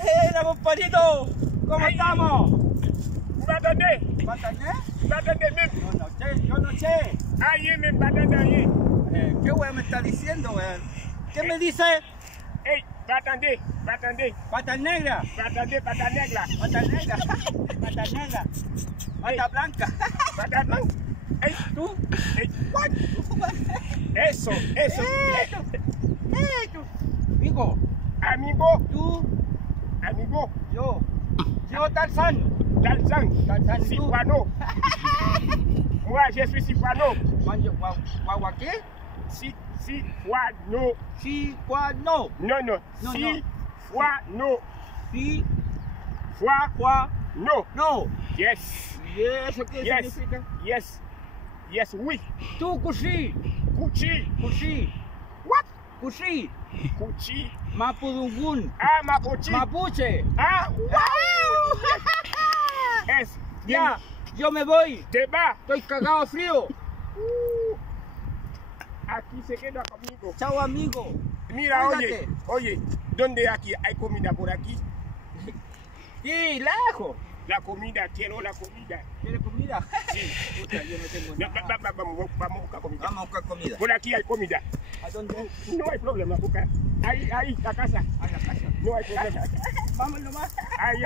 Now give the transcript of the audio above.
Buena, compadrito. ¿Cómo estamos? Batande. ¿Batande? Batande même. Yo no sé. Ayer me batande ayer. ¿Qué weón me está diciendo, weón? ¿Qué me dice? Ey, batande, batande. Pata negra. Batande, pata negra. Pata negra. Pata negra. Pata blanca. Pata blanca. Ey, ¿Tú? ey, what? Eso, eso. Amigo. Amigo, Tú. amigo. Yo. Yo, Tarzán. Tarzan. Tarzán, tú. Sifuano. Moi, je suis Sifuano. Guagua, ¿qué? Sifuano. Sí, no. No, no. No, Sifuano. Sí, Fuano. no. Yes. ¿Y eso qué Yes. significa? Yes. Yes, oui. Tú, Cusi. Cuchi. Cusi. What? Cusi. Cuchi. Mapudungun. Ah, Mapuche. Mapuche. Ah, wow. Es. Ya, yo me voy. Te va. Estoy cagado de frío. Aquí se queda conmigo. Chao, amigo. Mira, Cuídate. oye, ¿dónde aquí hay comida por aquí? Y lejos. La comida, quiero la comida. ¿Quieres comida? Sí. Puta, yo no tengo No, nada. vamos a buscar comida. Vamos a buscar comida. Por aquí hay comida. ¿A dónde? No hay problema, busca. Ahí, la casa. A la casa. No hay problema. Vamos nomás. Ahí,